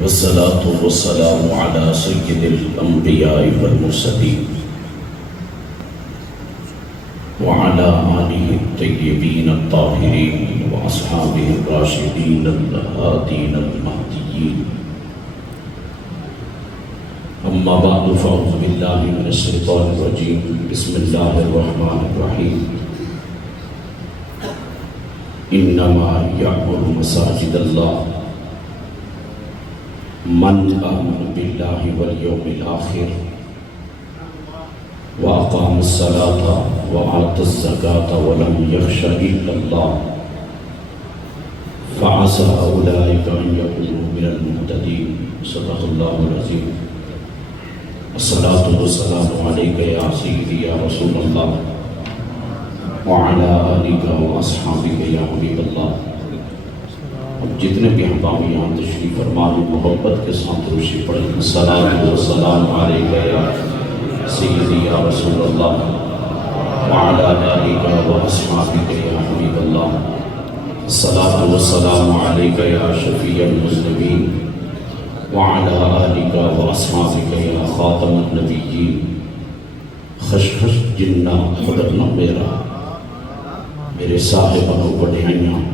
والصلاة والسلام على سيد الأنبياء والمرسلين وعلى آله الطيبين الطاهرين وأصحابه الراشدين الهادين المهديين. أما بعد فأعوذ بالله من الشيطان الرجيم. بسم الله الرحمن الرحيم. إنما يعمر مساجد الله من آمن بالله واليوم الآخر وأقام الصلاة وآتى الزكاة ولم يخش إلا الله فعسى أولئك أن يكونوا من المهتدين. صدق الله العظيم. الصلاة والسلام عليك يا سيدي يا رسول الله وعلى آلك وأصحابك يا حبيب الله. اب جتنے بھی احباب یہاں تشریف فرما ہیں محبت کے ساتھ درود پڑھیں. الصلاۃ والسلام علیک یا سیدی یا رسول اللہ وعلی آلک واصحابک یا حبیب اللہ. الصلاۃ والسلام علیک یا شفیع المذنبین وعلی آلک واصحابک یا خاتم النبیین. خشخش جنہ خدر نہ میرے صاحبانو وڈیائیاں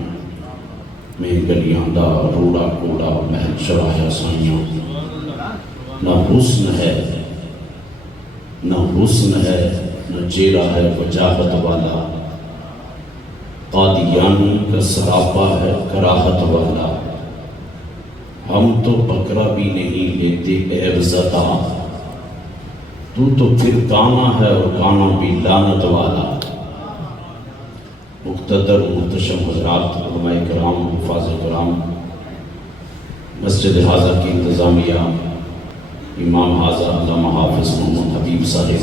میں گلیاں دا روڑا کوڑا محل شراحہ سائیاں. نہ حسن ہے نہ چہرہ ہے وجاہت والا. قادیانی کا سراپا ہے کراہت والا. ہم تو بکرا بھی نہیں لیتے عیب زدہ. تو پھر کانا ہے اور کانا بھی لعنت والا. مقتدر محتشم حضرات، علماء کرام، حفاظ کرام، مسجد حاضہ کی انتظامیہ، امام حاضہ علامہ حافظ محمد حبیب صاحب،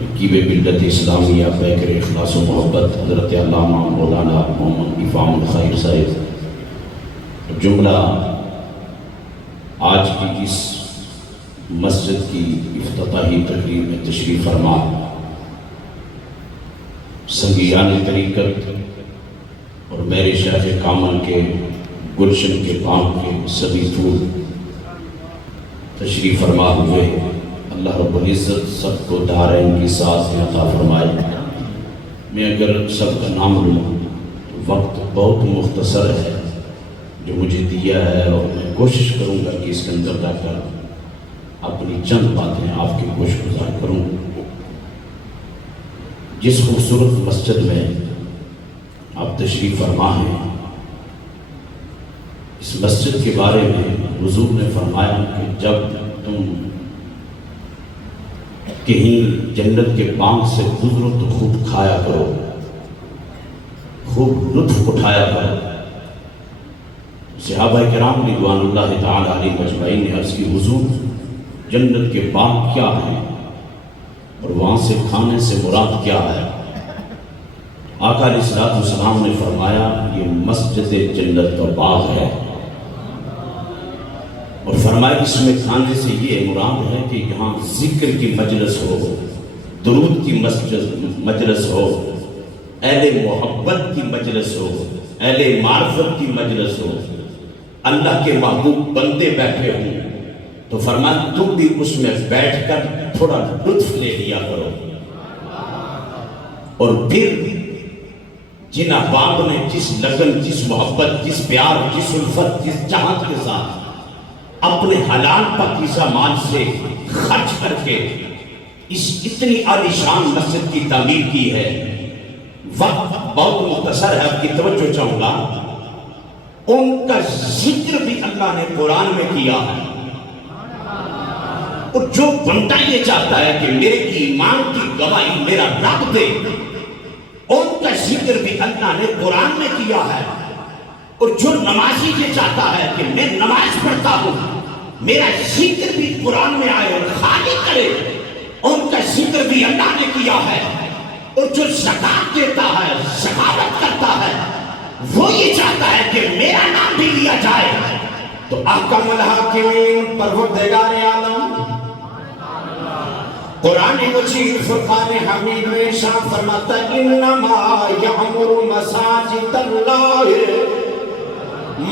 رکیب ملت اسلامیہ پیکر اخلاص و محبت حضرت علامہ مولانا محمد افام الخیر صاحب، جملہ آج کی اس مسجد کی افتتاحی تقریب میں تشریف فرما سنگیان طریقت اور میرے شیخ کامل کے گلشن کے پام کے سبھی پھول تشریف فرما ہوئے. اللہ رب العزت سب کو دارین کی ساز عطا فرمائے. میں اگر سب کا نام لوں تو وقت بہت مختصر ہے جو مجھے دیا ہے، اور میں کوشش کروں گا کہ اس کے اندر جا کر اپنی چند باتیں آپ کے گوش گزار کروں. جس خوبصورت مسجد میں آپ تشریف فرما ہیں، اس مسجد کے بارے میں حضور نے فرمایا کہ جب تم کہیں جنت کے بام سے گزرو تو خوب کھایا کرو، خوب لطف اٹھایا کرو. صحابہ کرام رضوان اللہ تعالی علیہ اجمعین نے عرض کی حضور جنت کے باغ کیا ہیں اور وہاں سے کھانے سے مراد کیا ہے؟ آقا علیہ السلام نے فرمایا یہ مسجد جنت کا باغ ہے، اور فرمایا اس میں کھانے سے یہ مراد ہے کہ یہاں ذکر کی مجلس ہو، درود کی مجلس ہو، اہل محبت کی مجلس ہو، اہل معرفت کی مجلس ہو، اللہ کے محبوب بندے بیٹھے ہوں. تو فرمایا تم بھی اس میں بیٹھ کر تھوڑا لطف لے لیا کرو. اور پھر جن احباب نے جس لگن، جس محبت، جس پیار، جس الفت، جس چاہت کے ساتھ اپنے حلال پاکیزہ مال سے خرچ کر کے اس اتنی عالیشان مسجد کی تعمیر کی ہے. وقت بہت مختصر ہے، آپ کی توجہ چاہوں گا. ان کا ذکر بھی اللہ نے قرآن میں کیا ہے. اور جو بندہ یہ چاہتا ہے کہ میرے ایمان کی گواہی میرا رب دے، ان کا ذکر بھی اللہ نے قرآن میں کیا ہے. اور جو نمازی یہ چاہتا ہے کہ میں نماز پڑھتا ہوں میرا ذکر بھی قرآن میں آئے اور خالی کرے، ان کا ذکر بھی اللہ نے کیا ہے. اور جو زکات دیتا ہے، سخاوت کرتا ہے، وہ یہ چاہتا ہے کہ میرا نام بھی لیا جائے. تو احکم الحاکمین پروردگار عالم قرآن مجید فرقان حمید میں ارشاد فرماتا ہے انما یعمر مساجد اللہ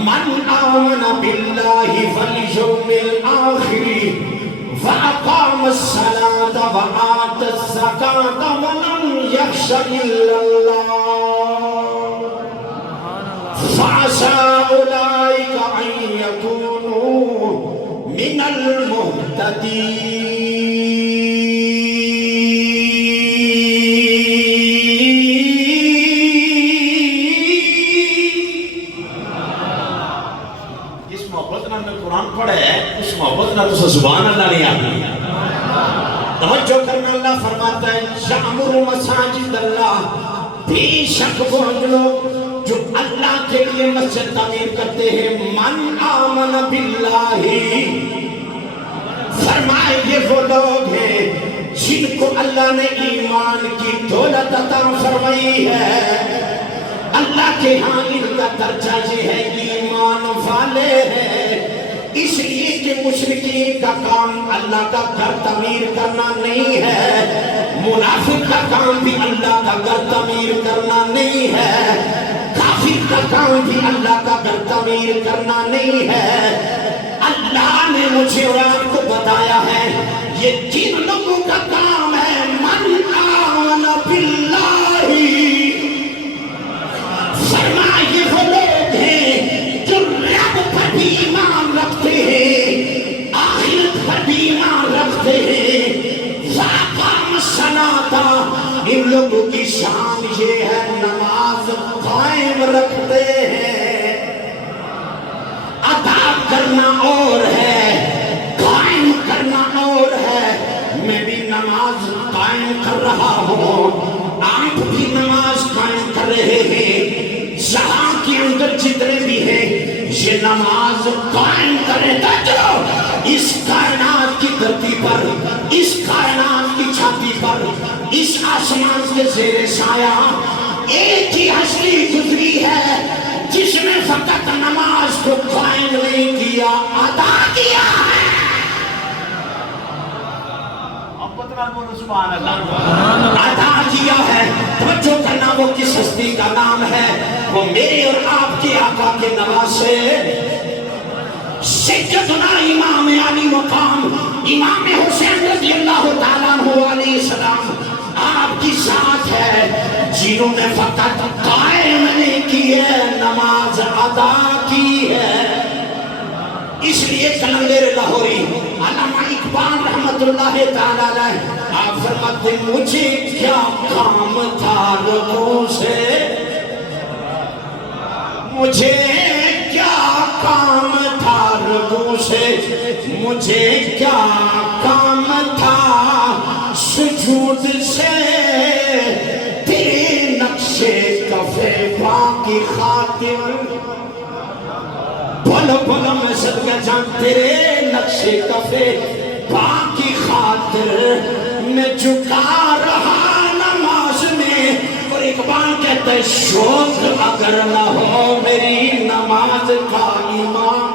من آمن باللہ والیوم الآخر وأقام الصلاة وآتى الزكاة ولم يخش إلا الله فعسى أولئك أن يكونوا من المهتدين. جس محبت نہ قرآن پڑھے اس محبت نہ تو سبحان اللہ نہیں آتی. توجہ کرنا، اللہ فرماتا ہے یعمر مساجد اللہ، بے شک وہ لوگ جو اللہ کے لیے مسجد تعمیر کرتے ہیں. من آمن باللہ، فرمائے یہ وہ لوگ ہیں جن کو اللہ نے ایمان کی دولت عطا فرمائی ہے. اللہ کے ہاں ان کا درجہ یہ ہے ایمان والے ہیں. اس لیے کہ مشرکین کا کام اللہ کا گھر تعمیر کرنا نہیں ہے، منافق کا کام بھی اللہ کا گھر تعمیر کرنا نہیں ہے، کافر کا کام بھی اللہ کا گھر تعمیر کرنا نہیں ہے. اللہ نے مجھے اور آپ کو بتایا ہے یہ جن لوگوں کا کام ہے من آمن باللہ. فرمائے وہ لوگ ہیں جو رب پر بھی ایمان رکھتے ہیں، آخرت پر بھی ایمان رکھتے ہیں. وَأَقَامَ الصَّلَاةَ، ان لوگوں کی شان یہ ہے نماز قائم رکھتے ہیں. ادا کرنا اور ہے، قائم کرنا اور ہے. میں بھی نماز قائم کر رہا ہوں، آپ بھی نماز قائم کر رہے ہیں. جہاں کے اندر جتنے بھی ہیں یہ نماز قائم کریں تاکہ اس کائنات کی دھرتی پر، اس کائنات کی چھاتی پر، اس آسمان کے زیر سایہ ایک ہی ہستی گزری ہے جس نے فقط نماز کو قائم نہیں کیا، ادا کیا ہے. ادا کیا ہے. توجہ کرنا، وہ کس ہستی کا نام ہے؟ وہ میرے اور آپ کے آقا کے نواسے سیدنا امام علی مقام امام حسین رضی اللہ تعالیٰ عنہ علیہ السلام آپ کی ذات ہے جنہوں نے فقط قائم نہیں کی ہے، نماز ادا کی ہے. اس لیے کلندر لاہوری علامہ اقبال رحمت اللہ تعالیٰ علیہ آپ فرماتے مجھے کیا کام تھا لوگوں سے، مجھے کیا کام تھا لوگوں سے، مجھے کیا کام تھا سجود سے، تیرے نقشے کفے پا کی خاطر. بولو بولو میں صدقہ جان، تیرے نقشے کفے پا کی خاطر میں جھکا رہا نماز میں. اور اقبال کہتا ہے شوق اگر نہ ہو میری نماز کا ایمان.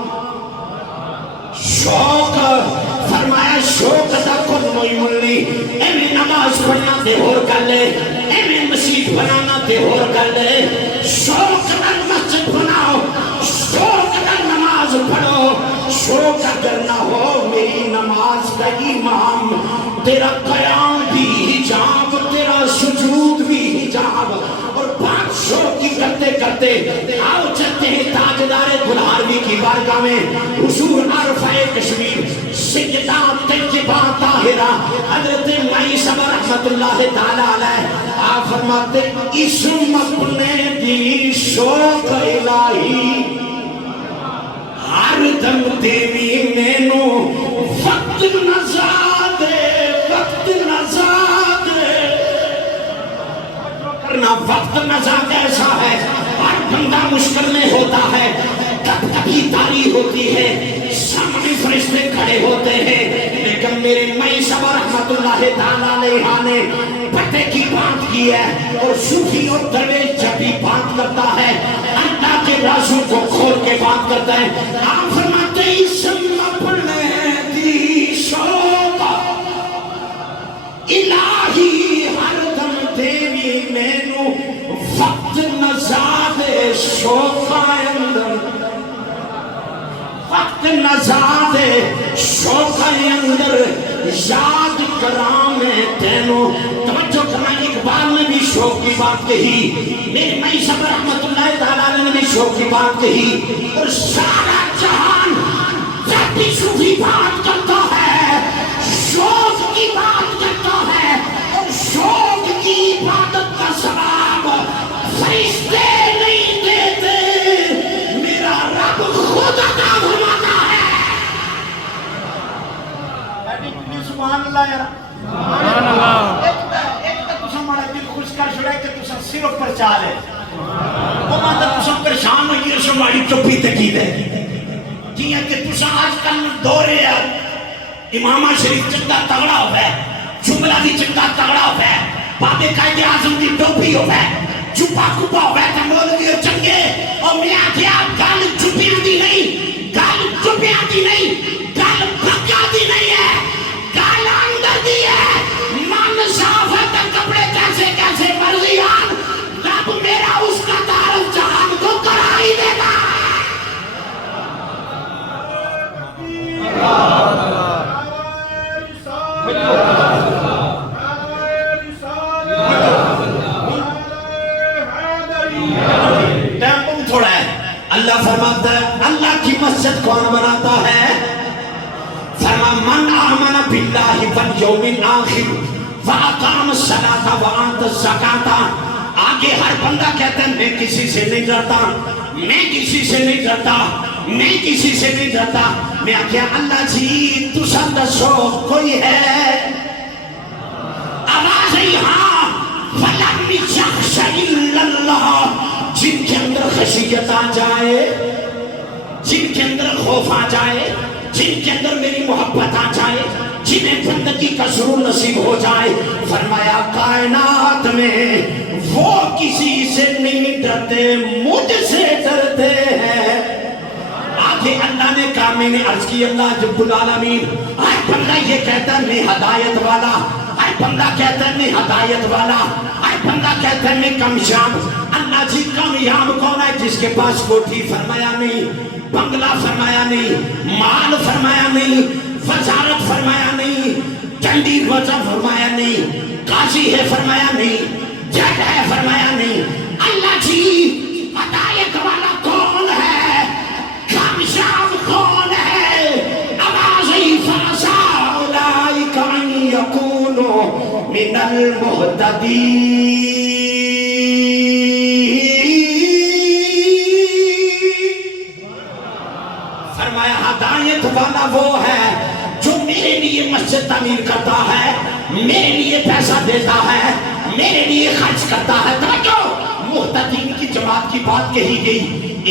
شوق فرمایا شوق دا کن موئی ملی ایمی نماز پڑھنا دے ہور کر لے، ایمی مسجد بنانا دے ہور کر لے. شوق دا مسجد بناؤ، شوق دا نماز پڑھو. شوق اگر نہ ہو میری نماز کا امام، تیرا قیام بھی حجاب، تیرا سجود بھی حجاب. اور بات شوق کی کرتے کرتے آؤ چلتے ہیں تاجدار گلہاروی کی بارگاہ میں. حضور عرفہ کشمیر سیدہ طیبہ طاہرہ حضرت مائصہ رحمت اللہ تعالیٰ علیہ آپ فرماتے اسم اپنے دی شوق الہی ہر دم دیوی مینو وقت نزا دے، وقت نزا دے. کرنا وقت نزا ایسا ہے ہر بندہ مشکل میں ہوتا ہے، کبھی تاری ہوتی ہے، سامنے فرشتے کھڑے ہوتے ہیں. لیکن میرے مائصہ رحمت اللہ تعالیٰ علیہ نے پتے کی بات کی ہے. اور صوفی اور درویش جب بھی بات کرتا ہے اللہ کے رازوں کو کھول کے بات کرتا ہے. آپ فرماتے اسم اپنے دی شوق الہی ہر دم دیوی مینو وقت نزاد شوق اندر. وقت نزاد شوق اندر یاد کرام تینوں. توجہ کرنا، اقبال نے بھی شوق کی بات کہی، میرے مئی صاحب رحمت اللہ تعالیٰ نے بھی شوق کی بات کہی، اور سارا جہان جب بھی صوفی بات کرتا ہے شوق کی بات کرتا ہے، اور شوق کی عبادت کا ثواب فرشتے نہیں دیتے، میرا رب خود عطا فرماتا ہے. سبحان اللہ یار، سبحان اللہ. ایک تو تسا ماڑا دل خوش کر چھڑا کہ تسا صرف پر چاہ لے، وہ ماں تسا پریشان ہوئی ہے شماڑی چپی تکی دے. جیاں کہ تسا آج کل دورے امامہ شریف چنگا تگڑا ہو ہے، جملہ بھی چنگا تگڑا ہو ہے، بابے قائد اعظم دی ٹوپی ہو ہے، چپا کپا ہو ہے، تو مولوی ہو چنگے. اور میں آکھیا گل چپیاں دی نہیں، گل چپیاں دی نہیں، گل بھکا دی نہیں ہے، گل اندر دی ہے. من صاف ہے تو کپڑے کیسے کیسے مرضی آن، رب میرا اس کا تعارف جہان کو کرا ہی دے گا. ٹیمپو تھوڑا ہے. اللہ فرماتا ہے اللہ کی مسجد کون بناتا ہے؟ فرما من آمن باللہ والیوم الآخر واقام الصلاۃ وآتى الزکاۃ. آگے ہر بندہ کہتا ہے میں کسی سے نہیں ڈرتا، میں کسی سے نہیں ڈرتا، میں کسی سے نہیں ڈرتا. میں کیا اللہ جی تسا دسو کوئی ہے؟ آواز ہے ہاں. فَلَمْ يَخْشَ إِلَّا اللَّهَ، جن کے اندر خشیت آ جائے، جن کے اندر خوف آ جائے، جن کے اندر میری محبت آ جائے، جنہیں بندگی کا سرور نصیب ہو جائے. فرمایا کائنات میں وہ کسی سے نہیں ڈرتے، مجھ سے ڈرتے ہیں. آگے اللہ نے کہا میں نے عرض کی اللہ رب العالمین، ہر بندہ یہ کہتا ہے میں ہدایت والا، ہر بندہ کہتا ہے میں ہدایت والا، ہر بندہ کہتا ہے میں کامیاب. اللہ جی کامیاب کون ہے؟ جس کے پاس کوٹھی فرمایا نہیں، بنگلہ فرمایا نہیں، مال فرمایا نہیں، وزارت فرمایا نہیں، چنڈی وزا فرمایا نہیں، قاضی ہے فرمایا نہیں، جج ہے فرمایا نہیں. اللہ جی ہدایت والا کون ہے؟ کامیاب کون ہے؟ آواز ہی فاسا اولئک ان یکونوا من المہتدین. فرمایا ہدایت والا وہ ہے جو میرے لیے مسجد تعمیر کرتا ہے، میرے لیے پیسہ دیتا ہے، میرے لیے خرچ کرتا ہے. توجہ، محتدین کی جماعت کی بات کہی گئی،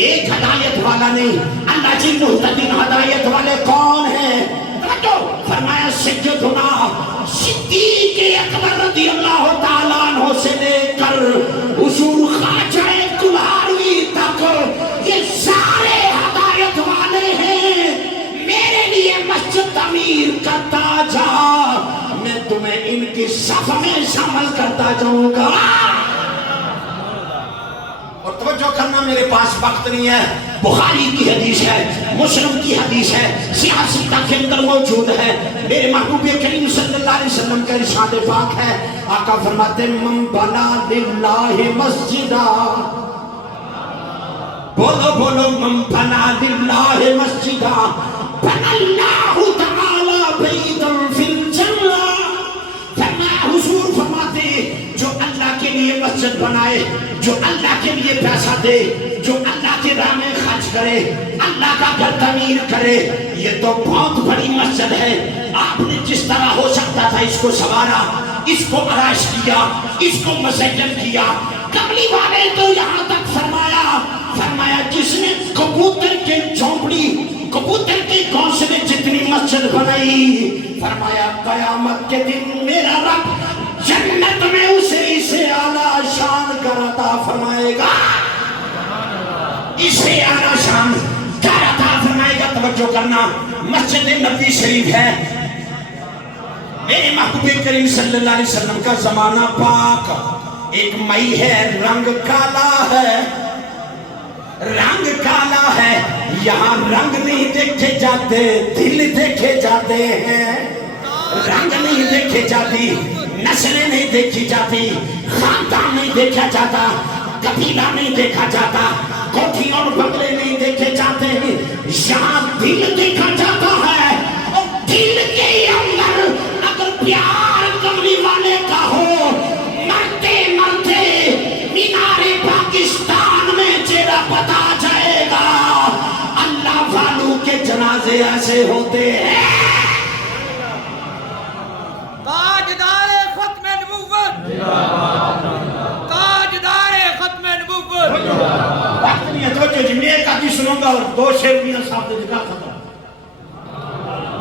ایک ہدایت والا نہیں. اللہ جی محتدین ہدایت والے کون ہیں؟ توجہ، فرمایا سیدنا صدیق اکبر رضی اللہ تعالیٰ عنہ سے لے کر حضور خواجہ کلہاروی تک، یہ سارے ہدایت والے ہیں. میرے لیے مسجد تعمیر کرتا جا، میں تمہیں ان کی صف میں شامل کرتا جاؤں گا. اور توجہ کرنا، میرے پاس وقت نہیں ہے. بخاری کی حدیث ہے، مسلم کی حدیث ہے، سیاسی کے اندر موجود ہے. میرے محبوب کریم صلی اللہ علیہ وسلم کا ارشاد پاک ہے، آقا فرماتے ہیں من بنا للہ مسجدا، بولو بولو، من بنا للہ مسجدا بنا اللہ تعالی بیتا فی الجنہ. فرمایا حضور فرماتے جو اللہ کے لیے مسجد بنائے، جو اللہ کے لیے پیسہ دے، جو اللہ کے راہ میں خرچ کرے، اللہ کا گھر تعمیر کرے، یہ تو بہت بڑی مسجد ہے. آپ نے جس طرح ہو سکتا تھا اس کو سنوارا، اس کو آرائش کیا، اس کو مزین کیا. کملی والے تو یہاں تک فرمایا جس نے کبوتر کے جھونپڑی، کبوتر کے گھونسلے جتنی مسجد بنائی، فرمایا قیامت کے دن میرا رب جنت میں اسے اعلیٰ شان کا عطا فرمائے گا، اسے اعلیٰ شان کا عطا فرمائے گا. توجہ کرنا، مسجد نبوی شریف ہے، میرے محبوب کریم صلی اللہ علیہ وسلم کا زمانہ پاک. ایک مئی ہے، رنگ کالا ہے، رنگ کالا ہے، یہاں رنگ نہیں دیکھے جاتے دل دیکھے جاتے ہیں. رنگ نہیں دیکھے جاتی, نسلیں نہیں دیکھی جاتی, خاندان نہیں دیکھا جاتا, قبیلہ نہیں دیکھا جاتا, کوٹھی اور بنگلے نہیں دیکھے جاتے. یہاں دل دیکھا جاتا ہے. اور دل کے اندر اگر پیار کرنے والے کا ہو, مرتے مرتے مینار پاکستان میں چہرہ بتا جائے گا. اللہ والوں کے جنازے ایسے ہوتے ہیں. تاجدار ختم نبوت, تاجدار ختم نبوت. وقت نہیں ہے توجہ جی, میں ایک آدھی سنوں گا اور 2 شعر میاں صاحب نے لکھا ختم.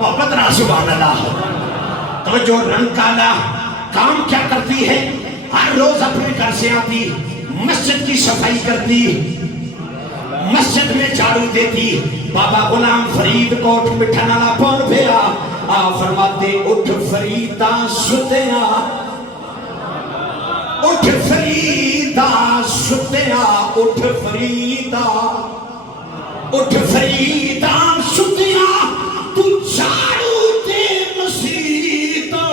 محبت نہ سبحان اللہ. توجہ, رنگ کالا کام کیا کرتی ہے؟ ہر روز اپنے گھر سے آتی, مسجد کی صفائی کرتی, مسجد میں جھاڑو دیتی. بابا غلام فرید کوٹ مٹھا نالا پون پھیا آ فرماتے اٹھ فریدا ستیا, اٹھ فریدا ستیا, اٹھ فریدا, اٹھ فریدا ستیا, تو جھاڑو دے مسیطا,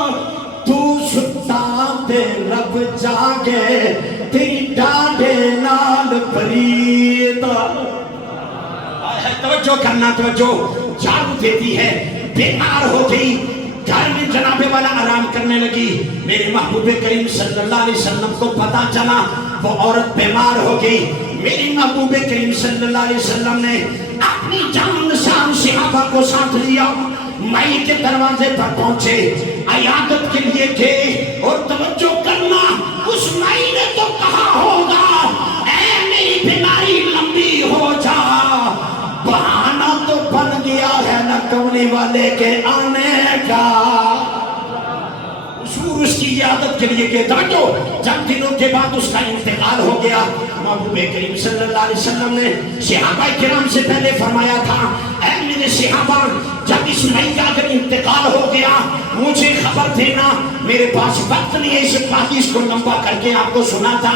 تو ستا دے رب جاگے, تیری ڈاڈے نال پریدا. توجہ کرنا, توجہ, جھاڑو دیتی ہے, بیمار ہو گئی, گھر میں جناب والا آرام کرنے لگی. میرے محبوب کریم صلی اللہ علیہ وسلم کو پتا چلا وہ عورت بیمار ہو گئی. میرے محبوب کریم صلی اللہ علیہ وسلم نے اپنی جان نثار صحابہ کو ساتھ لیا, مائی کے دروازے پر پہنچے, عیادت کے لیے گئے. اور توجہ کرنا, اس مائی نے تو کہا ہوگا اے میری بیماری لمبی ہو جا, بہانہ تو بن گیا ہے نہ کمنے والے کے آنے کا. حضور اس کی عیادت کے لیے گئے. توجہ, جب دنوں کے بعد اس کا انتقال ہو گیا, محبوب کریم صلی اللہ علیہ وسلم نے صحابہ کرام سے پہلے فرمایا تھا اے میرے صحابہ, جب اس مائی کا اگر انتقال ہو گیا مجھے خبر دینا. میرے پاس وقت نہیں ہے اس حدیث کو لمبا کر کے آپ کو سناتا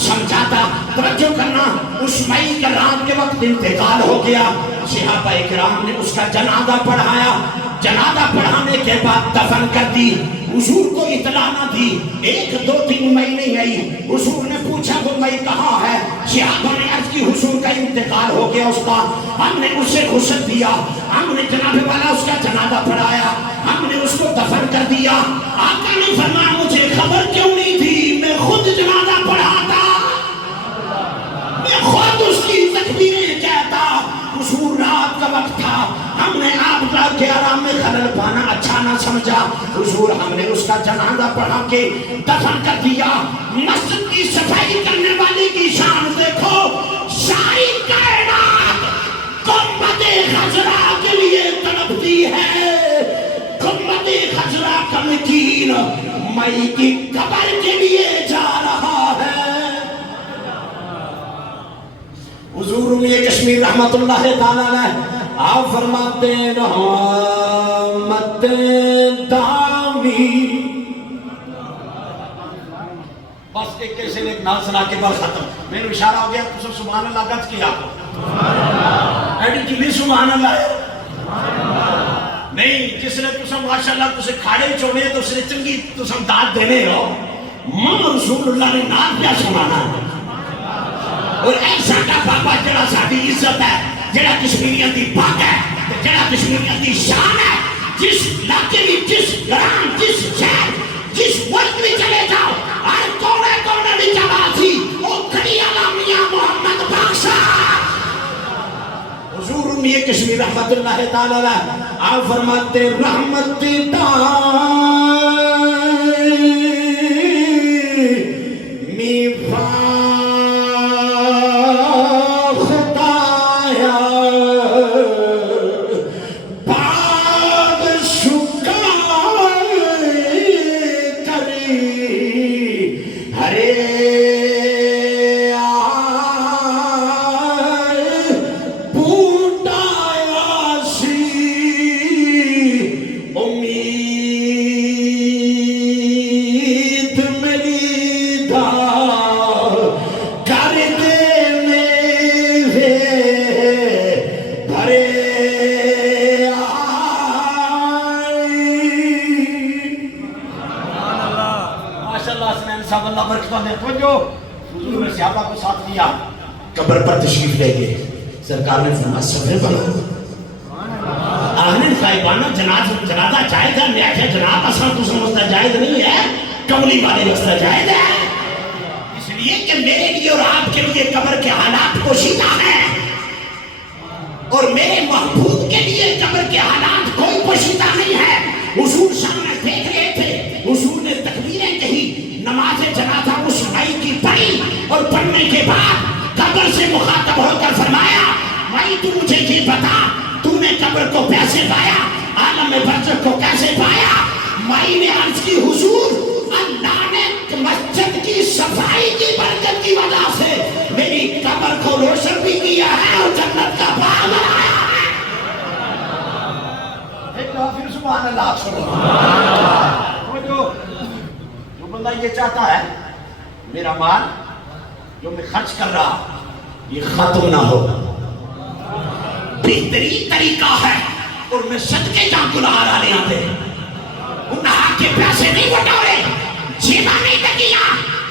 سمجھاتا. توجہ کرنا, اس مائی کا رات کے وقت انتقال ہو گیا. صحابہ کرام نے اس کا جنازہ پڑھایا, جنازہ پڑھانے کے بعد دفن کر دی. حضور کو اطلاع نہ دی, 1 2 3 مئی نہیں آئی. حضور نے پوچھا وہ مئی کہاں ہے؟ صحابہ نے عرض کی حضور کا انتقال ہو گیا, اس کا ہم نے اسے غسل دیا, ہم نے جناب والا اس کا جنازہ پڑھایا, ہم نے اس کو دفن کر دیا. آقا نے فرمایا مجھے خبر کیوں نہیں دی, میں خود جنازہ پڑھاتا, میں خود اس کی تکبیریں کہتا. حضور رات کا وقت تھا, ہم نے آپ کے آرام میں خلل پانا اچھا نہ سمجھا. حضور ہم نے اس کا جنازہ پڑھا کے دفن کر دیا. مسجد کی صفائی کرنے والے کی شان دیکھو, ساری کائنات گنبد خضرا کے لیے تڑپتی ہے. گنبد خضرا کا مکین مئی کی قبر کے لیے جا رہا ہے. حضور میاں کشمیر رحمت اللہ تعالیٰ علیہ آپ فرماتے رحمت دامی. بس ایک کیسے ایک نال سنا کے بعد ختم. میں نے اشارہ ہو گیا تو سبحان اللہ گز کیا آپ ایڈی جلی سبحان اللہ ہے نہیں, جس نے تسا ماشاءاللہ تسے کھاڑے چونے تو اس نے چنگی تسا داد دینے ہو. ماں رسول اللہ نے نام کیا سمانا ہے. اور ایسا کا بابا جڑا ساڑی عزت ہے, جڑا کشمیریت دی بات ہے, جڑا کشمیریت دی شان ہے. جس علاقے میں, جس گرام, جس شہر, جس ملک میں چلے جاؤ, ہر کونے کونے میں چلا سی وہ کھڑی علامیہ محمد بادشاہ. حضور میاں کشمیر رحمت اللہ تعالی علیہ آپ فرماتے رحمت برکتوں نے توجہ حضور نے صحابہ کو ساتھ لیا قبر پر تشریف لے گئے سرکار نے فرمایا صبر بنو آنن غائبانہ جنازہ جائز ہے میں آجا جناب اصلا تو سمجھتا جائز نہیں ہے قبلی والے رستہ جائز ہے اس لیے کہ میرے لیے اور آپ کے لیے قبر کے حالات پوشیدہ ہیں اور میرے محبوب کے لیے قبر کے حالات کوئی پوشیدہ نہیں ہے حضور سامنے دیکھ رہے تھے حضور نے تکبیریں کہی نماز جنازہ اس مائی کی پڑھی اور پڑھنے کے بعد قبر سے مخاطب ہو کر فرمایا مائی تو مجھے یہ بتا تو نے قبر کو کیسے پایا عالم برزخ کو کیسے پایا مائی نے عرض کی حضور اللہ نے مسجد کی صفائی کی برکت کی وجہ سے میری قبر کو روشن بھی کیا ہے اور جنت کا باغ بنایا ہے ایک دفعہ پھر سبحان اللہ چھوڑو جو بندہ یہ چاہتا ہے میرا مال جو میں خرچ کر رہا یہ ختم نہ ہو بہترین طریقہ ہے اور میں صدقے جان گناہ ڈالے آتے ان حق کے پیسے نہیں بٹورے جیبا نہیں دکیا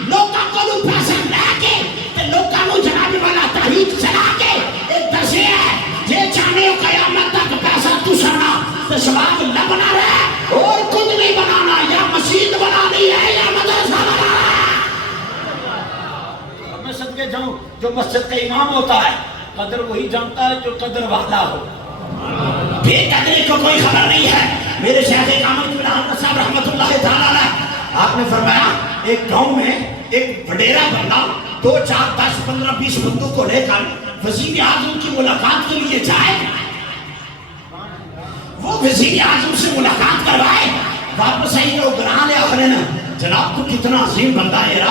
لوگوں کو لوگ پیسے لے کے تے لوگوں کو جناب والا تحریک چلا کے ایک درسے ہے یہ چاہنے ہو قیامت تک پیسہ تو سرنا تے ثواب نہ بنا رہے اور کچھ نہیں بنانا یا مسجد بنانی ہے یا مدرسہ بنانا ہے اب میں صدقے جاؤں جو مسجد کا امام ہوتا ہے قدر وہی جانتا ہے جو قدر والا ہو بے قدری کو کوئی خبر نہیں ہے میرے شیخ کامل بن احمد صاحب رحمت اللہ تعالی علیہ آپ نے فرمایا ایک گاؤں میں ایک وڈیرا بندہ 2 4 10 15 20 بندوں کو لے کر وزیر اعظم کی ملاقات کے لیے جائے وہ وزیر اعظم سے ملاقات کروائے واپس آئی تو گراں لے آخر نا جناب تو کتنا عظیم بندہ ہے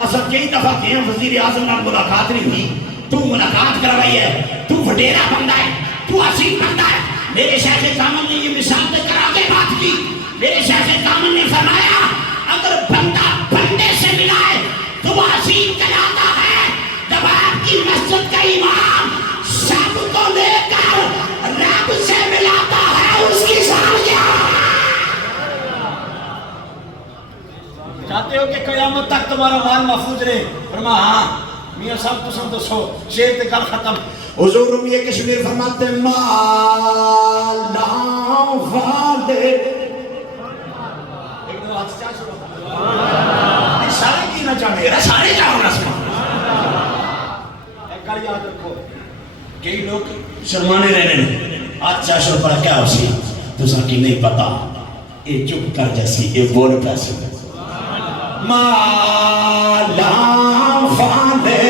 اصل کئی دفعہ گئے ہیں وزیر اعظم نے ملاقات نہیں ہوئی تو ملاقات کروائی ہے تو وڈیرا بندہ ہے تو عظیم بندہ ہے میرے شیخ کامل نے یہ مثال دے کر آگے بات کی میرے شیخ کامل نے فرمایا اگر بندہ بندے سے ملا ہے تو وہ عظیم کہلاتا ہے جب آپ کی مسجد کا امام سب کو لے کر رب سے ملاتا ہے اس کی سالگرہ چاہتے ہو کہ قیامت تک تمہارا مال محفوظ رہے فرمایا ہاں میاں صاحب تو سن دسو شیر تے گل ختم حضور رومیہ کشمیر فرماتے مالا والے ایک دو ہاتھ چاہ شروع سارے کی نہ چاہے سارے جاؤ نسمہ ایک کار یاد رکھو کئی لوگ شرمانے رہنے ہاتھ چاہ شروع پر کیا ہو سی دوسرا کی نہیں پتا یہ چپ کر جیسی یہ بول پیسے مالا والے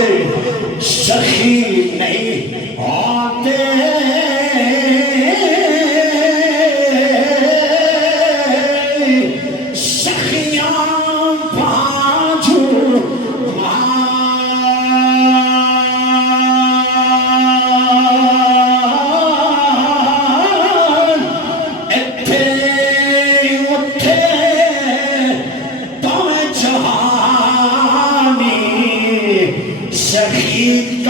سخی نہیں آتے سخیاں باجو اتے اٹھے تو جہانی سخی